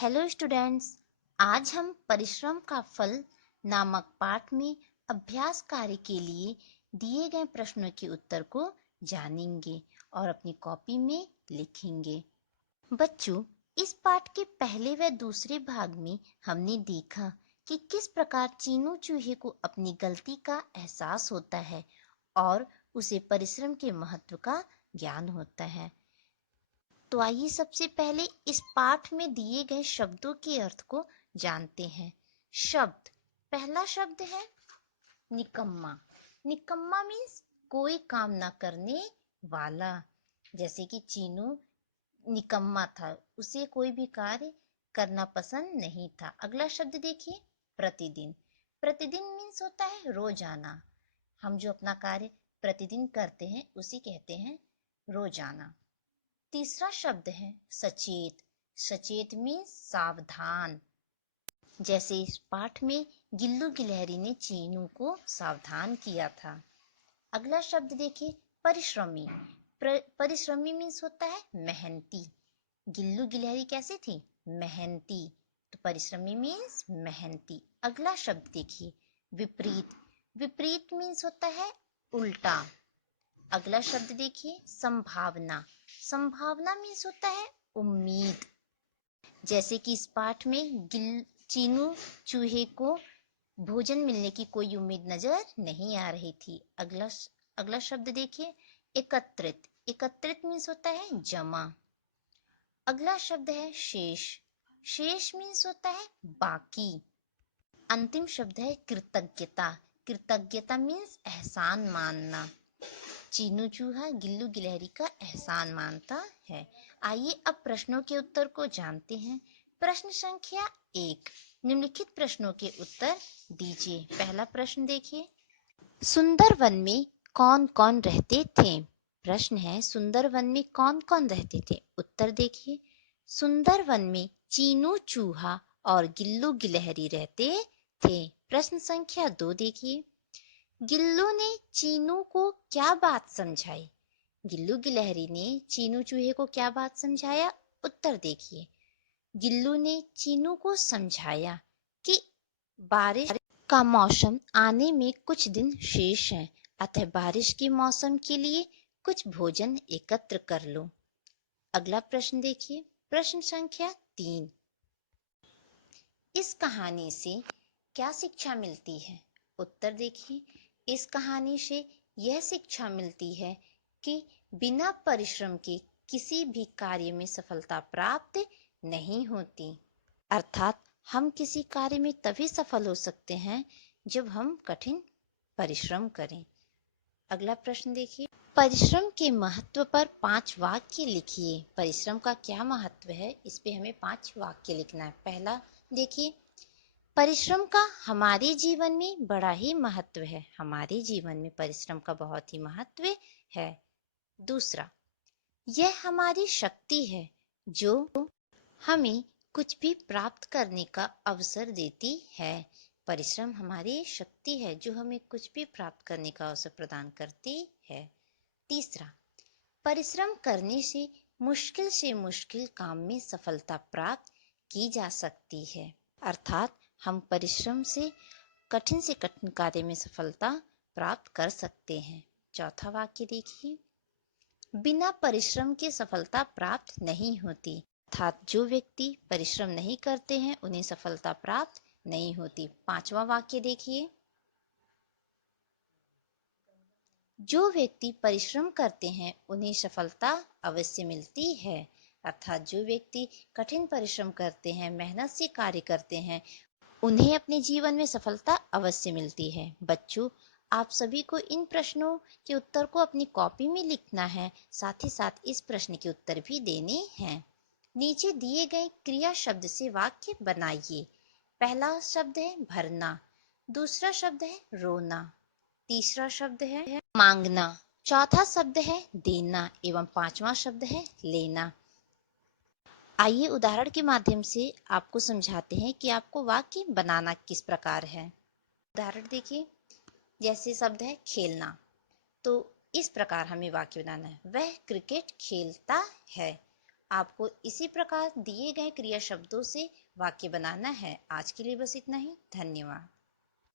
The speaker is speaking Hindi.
Hello students. आज हम परिश्रम का फल नामक पाठ में अभ्यास कार्य के लिए दिए गए प्रश्नों के उत्तर को जानेंगे और अपनी कॉपी में लिखेंगे। बच्चों, इस पाठ के पहले व दूसरे भाग में हमने देखा कि किस प्रकार चीनू चूहे को अपनी गलती का एहसास होता है और उसे परिश्रम के महत्व का ज्ञान होता है। तो आइए सबसे पहले इस पाठ में दिए गए शब्दों के अर्थ को जानते हैं। शब्द, पहला शब्द है निकम्मा। निकम्मा मीन्स कोई काम ना करने वाला। जैसे कि चीनू निकम्मा था, उसे कोई भी कार्य करना पसंद नहीं था। अगला शब्द देखिए, प्रतिदिन। प्रतिदिन मीन्स होता है रोजाना। हम जो अपना कार्य प्रतिदिन करते हैं उसे कहते हैं रोजाना। तीसरा शब्द है सचेत। सचेत मीन्स सावधान। जैसे इस पाठ में गिल्लू गिलहरी ने चीनू को सावधान किया था। अगला शब्द देखिए, परिश्रमी। परिश्रमी मीन्स होता है मेहनती। गिल्लू गिलहरी कैसी थी? मेहनती। तो परिश्रमी मीन्स मेहनती। अगला शब्द देखिए, विपरीत। विपरीत मीन्स होता है उल्टा। अगला शब्द देखिए, संभावना। संभावना मीन्स होता है उम्मीद। जैसे कि इस पाठ में चीनू चूहे को भोजन मिलने की कोई उम्मीद नजर नहीं आ रही थी। अगला शब्द देखिए, एकत्रित। एकत्रित मीन्स होता है जमा। अगला शब्द है शेष। शेष मीन्स होता है बाकी। अंतिम शब्द है कृतज्ञता। कृतज्ञता मीन्स एहसान मानना। चीनू चूहा गिल्लू गिलहरी का एहसान मानता है। आइए अब प्रश्नों के उत्तर को जानते हैं। प्रश्न संख्या 1, निम्नलिखित प्रश्नों के उत्तर दीजिए। पहला प्रश्न देखिए, सुंदर वन में कौन कौन रहते थे? प्रश्न है, सुंदर वन में कौन कौन रहते थे? उत्तर देखिए, सुंदर वन में चीनू चूहा और गिल्लू गिलहरी रहते थे। प्रश्न संख्या 2 देखिए, गिल्लू ने चीनू को क्या बात समझाई? गिल्लू गिलहरी ने चीनू चूहे को क्या बात समझाया? उत्तर देखिए, गिल्लू ने चीनू को समझाया कि बारिश का मौसम आने में कुछ दिन शेष है, अतः बारिश के मौसम के लिए कुछ भोजन एकत्र कर लो। अगला प्रश्न देखिए, प्रश्न संख्या 3, इस कहानी से क्या शिक्षा मिलती है? उत्तर देखिए, इस कहानी से यह शिक्षा मिलती है कि बिना परिश्रम के किसी भी कार्य में सफलता प्राप्त नहीं होती। अर्थात हम किसी कार्य में तभी सफल हो सकते हैं जब हम कठिन परिश्रम करें। अगला प्रश्न देखिए, परिश्रम के महत्व पर 5 वाक्य लिखिए। परिश्रम का क्या महत्व है, इस पे हमें 5 वाक्य लिखना है। पहला देखिए, परिश्रम का हमारे जीवन में बड़ा ही महत्व है। हमारे जीवन में परिश्रम का बहुत ही महत्व है। दूसरा, यह हमारी शक्ति है जो हमें कुछ भी प्राप्त करने का अवसर देती है। परिश्रम हमारी शक्ति है जो हमें कुछ भी प्राप्त करने का अवसर प्रदान करती है। तीसरा, परिश्रम करने से मुश्किल काम में सफलता प्राप्त की जा सकती है। अर्थात हम परिश्रम से कठिन कार्य में सफलता प्राप्त कर सकते हैं। चौथा वाक्य देखिए, बिना परिश्रम के सफलता प्राप्त नहीं होती। अर्थात जो व्यक्ति परिश्रम नहीं करते हैं उन्हें सफलता प्राप्त नहीं होती। पांचवा वाक्य देखिए, जो व्यक्ति परिश्रम करते हैं उन्हें सफलता अवश्य मिलती है। अर्थात जो व्यक्ति कठिन परिश्रम करते हैं, मेहनत से कार्य करते हैं, उन्हें अपने जीवन में सफलता अवश्य मिलती है। बच्चों, आप सभी को इन प्रश्नों के उत्तर को अपनी कॉपी में लिखना है, साथ ही साथ इस प्रश्न के उत्तर भी देने हैं। नीचे दिए गए क्रिया शब्द से वाक्य बनाइए। पहला शब्द है भरना, दूसरा शब्द है रोना, तीसरा शब्द है मांगना, चौथा शब्द है देना एवं पांचवा शब्द है लेना। आइए उदाहरण के माध्यम से आपको समझाते हैं कि आपको वाक्य बनाना किस प्रकार है। उदाहरण देखिए, जैसे शब्द है खेलना, तो इस प्रकार हमें वाक्य बनाना है, वह क्रिकेट खेलता है। आपको इसी प्रकार दिए गए क्रिया शब्दों से वाक्य बनाना है। आज के लिए बस इतना ही। धन्यवाद।